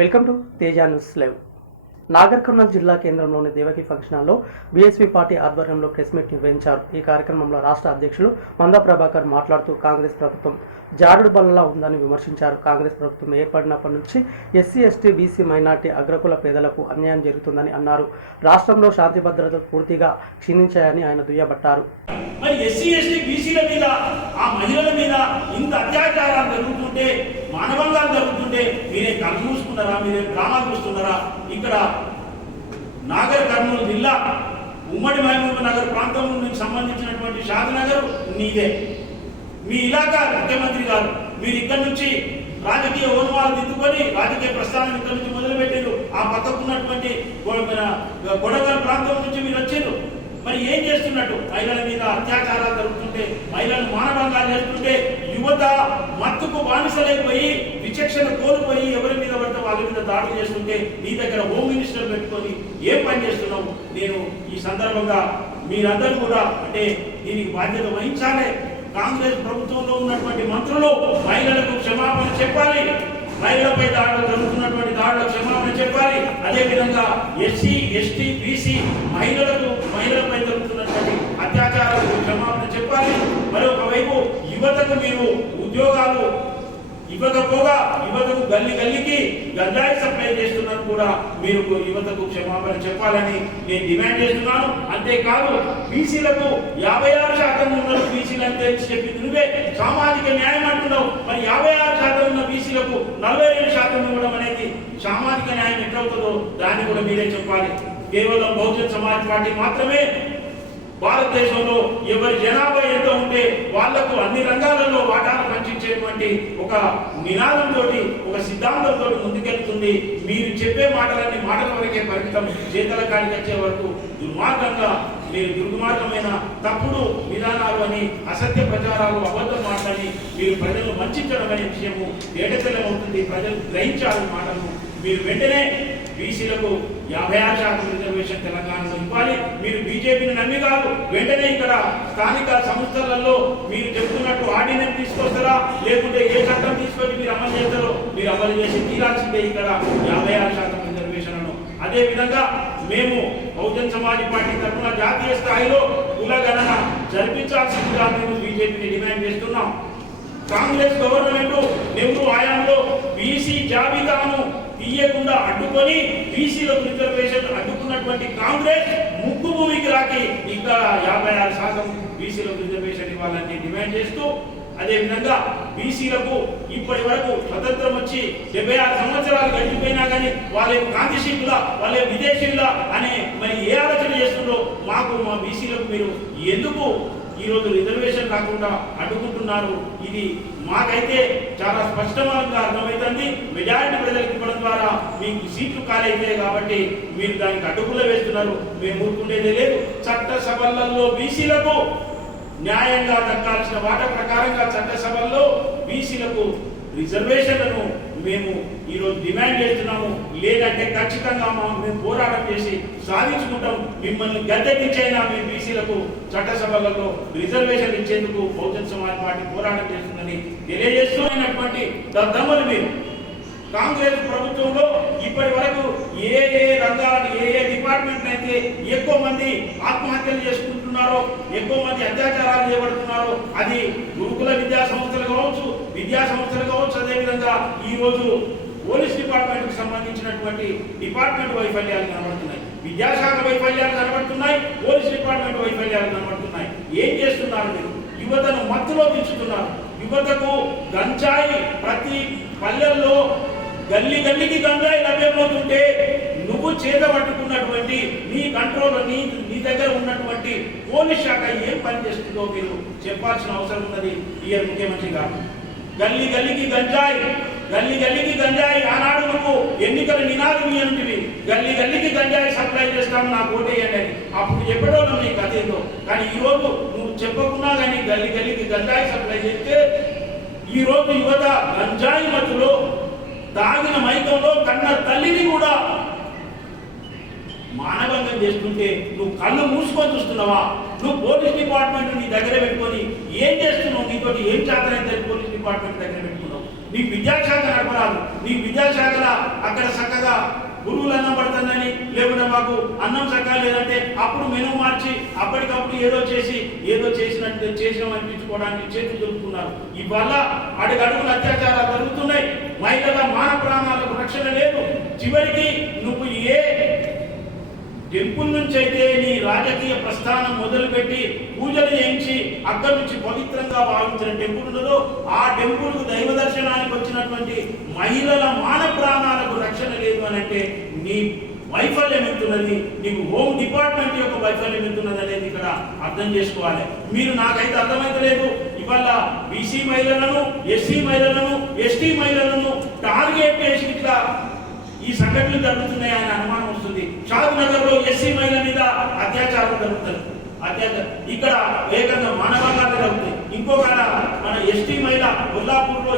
Welcome to Teja news live. Nagar Kurnool జిల్లా కేంద్రంలోని Devaki function హాల్లో బీఎస్పీ పార్టీ ఆధ్వర్యంలో ప్రెస్ మీట్ నిర్వహించారు. ఈ కార్యక్రమంలో రాష్ట్ర అధ్యక్షులు మంద ప్రభాకర్ మాట్లాడుతూ కాంగ్రెస్ ప్రభుత్వం జారుడు బల్లలా ఉందని విమర్శించారు. కాంగ్రెస్ ప్రభుత్వం ఏర్పడినప్పటి నుంచి ఎస్సీ ఎస్టీ బీసీ మైనార్టీ అగ్రకుల పేదలకు అన్యాయం జరుగుతుందని అన్నారు. రాష్ట్రంలో శాంతి భద్రత పూర్తిగా క్షీణించాయని ఆయన దుయ్యబట్టారు. మరి ఎస్సీ ఎస్టీ బీసీల మీద ఆ మహిళల మీద ఇంత అత్యాచారాలు జరుగుతుంటే మానవంగాలు జరుగుతుంటే మీరే కళ్ళు చూసుకున్నారా మీరే డ్రామా చూస్తున్నారా ఇక్కడ నాగర్ కర్నూలు జిల్లా ఉమ్మడి మహబూబ్ నగర్ ప్రాంతం నుంచి సంబంధించినటువంటి షాద్నగర్ నీదే మీ ఇలాకా ముఖ్యమంత్రి గారు మీరు ఇక్కడి నుంచి రాజకీయ ఓనమాలు దిద్దుకొని రాజకీయ ప్రస్థానం ఇక్కడి నుంచి మొదలుపెట్టారు ఆ పక్కకున్నటువంటి కొడగల్ ప్రాంతం నుంచి మీరు వచ్చారు మరి ఏం చేస్తున్నట్టు? మహిళల మీద అత్యాచారాలు జరుగుతుంటే మహిళలు మానభంగాలు చేస్తుంటే యువత మత్తుకు బానిసలైపోయి విచక్షణ కోల్పోయి ఎవరి మీద పడితే వాళ్ళ మీద దాడులు చేస్తుంటే నీ దగ్గర హోమ్ మినిస్టర్ పెట్టుకొని ఏం పని చేస్తున్నావు? నేను ఈ సందర్భంగా మీరందరూ కూడా అంటే దీనికి బాధ్యత వహించాలి. కాంగ్రెస్ ప్రభుత్వంలో ఉన్నటువంటి మంత్రులు మహిళలకు క్షమాపణ చెప్పాలి. మహిళలపై దాడులు జరుగుతున్నటువంటి దాడులకు క్షమాపణ చెప్పాలి. అదే విధంగా ఎస్సీ ఎస్టీ బీసీ మహిళలకు మహిళలపై జరుగుతున్నటువంటి అత్యాచారాలకు క్షమాపణ చెప్పాలి. మరొక వైపు యువతకు మీరు ఉద్యోగాలు ఇవ్వకపోగా యువతకు గల్లి గల్లికి గంజాయి సప్లై చేస్తున్నారు కూడా మీరు యువతకు క్షమాపణ చెప్పాలని నేను డిమాండ్ చేస్తున్నాను. అంతేకాదు బీసీలకు యాభై ఆరు శాతం ఉన్న బీసీలు అంతే చెప్పి నువ్వే సామాజిక న్యాయం అంటున్నావు. మరి యాభై ఆరు శాతం ఉన్న బీసీలకు నలభై రెండు శాతం ఇవ్వడం అనేది సామాజిక న్యాయం ఎట్లవుతుందో దాన్ని కూడా మీరే చెప్పాలి. కేవలం బహుజన్ సమాజ్ పార్టీ మాత్రమే భారతదేశంలో ఎవరి జనాభా ఎంత ఉంటే వాళ్ళకు అన్ని రంగాలలో వాటాలు అనేటువంటి ఒక నినాదంతో ఒక సిద్ధాంతంతో ముందుకెళ్తుంది. మీరు చెప్పే మాటలన్నీ మాటల వరకే పరిమితం చేతల కాడికి వచ్చే వరకు దుర్మార్గంగా మీరు దుర్మార్గమైన తప్పుడు విధానాలు అని అసత్య ప్రచారాలు అబద్ధం మాటలని మీరు ప్రజలు వంచడం అనే విషయము ఏటతెల్లమవుతుంది ప్రజలు గ్రహించాలి మాటలు. మీరు వెంటనే బీసీలకు యాభై ఆరు శాతం రిజర్వేషన్ తెలంగాణ కాదు వెంటనే ఇక్కడ స్థానిక సంస్థలలో మీరు చెప్తున్నట్టు ఆర్డినెన్స్ తీసుకొస్తారా? లేకుంటే ఏ చట్టం తీసుకొని మీరు అమలు చేస్తారో? మీరు అమలు చేసి తీరాల్సిందే ఇక్కడ యాభై ఆరు శాతం రిజర్వేషన్లను. అదే విధంగా మేము బహుజన్ సమాజ్ పార్టీ తరఫున జాతీయ స్థాయిలో కులగణన జరిపించాల్సిందిగా మేము బీజేపీని డిమాండ్ చేస్తున్నాం. కాంగ్రెస్ గవర్నమెంట్ తీయకుండా అడ్డుకొని బీసీలకు రిజర్వేషన్ అడ్డుకున్నటువంటి కాంగ్రెస్ ముక్కు భూమికి రాకి ఇంకా యాభై ఆరు శాతం బీసీలకు రిజర్వేషన్ ఇవ్వాలని డిమాండ్ చేస్తూ అదే విధంగా బీసీలకు ఇప్పటి వరకు స్వతంత్రం వచ్చి డెబ్బై ఆరు సంవత్సరాలు గడిచిపోయినా కానీ వాళ్ళ కాంతిశీకుల వాళ్ళ విదేశీయుల అనే మరి ఏ ఆలోచన చేస్తుందో మాకు మా బీసీలకు మీరు ఎందుకు ఈరోజు రిజర్వేషన్ కాకుండా అడ్డుకుంటున్నారు. ఇది మాకైతే చాలా స్పష్టంగా అర్థమవుతుంది. మెజారిటీ ప్రజలకు ఇవ్వడం ద్వారా మీకు సీట్లు ఖాళీ కాబట్టి మీరు దానికి అడ్డుకులు వేస్తున్నారు. మేము ఊరుకుండేదే లేదు. చట్టసభలలో బీసీలకు న్యాయంగా దక్కాల్సిన వాట ప్రకారంగా చట్టసభల్లో బీసీలకు రిజర్వేషన్లను మేము ఈరోజు డిమాండ్ చేస్తున్నాము. లేదంటే ఖచ్చితంగా మా మేము పోరాటం చేసి సాధించుకుంటాం. మిమ్మల్ని గద్దెకిచ్చైనా మీ బీసీలకు? చట్టసభలలో రిజర్వేషన్ ఇచ్చేందుకు బహుజన్ సమాజ్ పార్టీ పోరాటం చేస్తుందని తెలియజేస్తున్నటువంటి దద్దమ్మలు మీరు. కాంగ్రెస్ ప్రభుత్వంలో ఇప్పటి వరకు ఏ ఏ రంగాలను ఏ ఏ డిపార్ట్మెంట్ అయితే ఎక్కువ మంది ఆత్మహత్యలు చేసుకుంటున్నారో ఎక్కువ మంది అత్యాచారాలు చేయబడుతున్నారో అది గురుకుల విద్యా సంస్థలు కావచ్చు విద్యా సంస్థలు కావచ్చు అదేవిధంగా ఈ రోజు పోలీస్ డిపార్ట్మెంట్కి సంబంధించినటువంటి డిపార్ట్మెంట్ వైఫల్యాలు కనబడుతున్నాయి. విద్యాశాఖ వైఫల్యాలు కనబడుతున్నాయి పోలీస్ డిపార్ట్మెంట్ వైఫల్యాలు కనబడుతున్నాయి. ఏం చేస్తున్నారు మీరు? యువతను మత్తులో దించుతున్నారు. యువతకు గంజాయి ప్రతి పల్లెల్లో గల్లి గల్లికి గంజాయి లభ్యమవుతుంటే నువ్వు చేత పట్టుకున్నటువంటి నీ కంట్రోల్ నీ నీ దగ్గర ఉన్నటువంటి పోలీస్ శాఖ ఏం పనిచేస్తుందో మీరు చెప్పాల్సిన అవసరం ఉన్నది ఇయర్ ముఖ్యమంత్రి గారు. గల్లి గల్లికి గంజాయి గల్లి గల్లికి గంజాయి ఆనాడు నువ్వు ఎన్నికల నినాదం ఏంటివి గల్లి గల్లికి గంజాయి సప్లై చేస్తాము నాకు ఓటేయండి అని అప్పుడు చెప్పడం నీ కథ ఏందో. కానీ ఈ నువ్వు చెప్పకున్నా కానీ గల్లి గల్లికి గంజాయి సప్లై చేస్తే ఈ రోజు యువత గంజాయి మధ్యలో తాగిన మైకంలో కన్న తల్లిని కూడా మానభంగం చేస్తుంటే నువ్వు కళ్ళు మూసుకొని చూస్తున్నావా? నువ్వు పోలీస్ డిపార్ట్మెంట్ నీ దగ్గర పెట్టుకొని ఏం చేస్తున్నావు? నీతో ఏం చేతనైతే పోలీస్ డిపార్ట్మెంట్ దగ్గర పెట్టుకున్నావు? నీ విద్యాశాఖ నడపరాదు. నీ విద్యాశాఖల అక్కడ చక్కగా గురువులు అన్నం పడుతుందని లేకుండా మాకు అన్నం చక్కగా లేదంటే అప్పుడు మెను మార్చి అప్పటికప్పుడు ఏదో చేసి ఏదో చేసినట్టు చేసినాం అనిపించుకోవడానికి చేతులు దొరుకుతున్నారు. ఇవల్ల అడుగడుగులు అత్యాచారాలు జరుగుతున్నాయి. మహిళల మాన ప్రాణాలకు రక్షణ లేదు. చివరికి నువ్వు ఏ టెంపుల్ నుంచి అయితే నీ రాజకీయ ప్రస్థానం మొదలుపెట్టి పూజలు చేయించి అక్కడి నుంచి పవిత్రంగా భావించిన టెంపుల్ ఆ టెంపుల్కు దైవ దర్శనానికి వచ్చినటువంటి మహిళల మాన ప్రాణాలకు రక్షణ లేదు అని అంటే నీ వైఫల్యం ఎంతున్నది నీకు హోమ్ డిపార్ట్మెంట్ యొక్క వైఫల్యం ఎంతున్నది అనేది ఇక్కడ అర్థం చేసుకోవాలి. మీరు నాకైతే అర్థమైతలేదు ఇవాళ బీసీ మహిళలను ఎస్సీ మహిళలను ఎస్టీ మహిళలను టార్గెట్ చేసి ఇట్లా ఈ సంఘటనలు జరుగుతున్నాయి అనే అనుమానం వస్తుంది. షాద్ నగర్లో ఎస్సీ మహిళ మీద అత్యాచారం జరుగుతుంది. అత్యాచారం. ఇక్కడ ఏకంగా మానవంగా జరుగుతుంది ఇంకొక మన ఎస్టీ మహిళ కొల్లాపూర్లో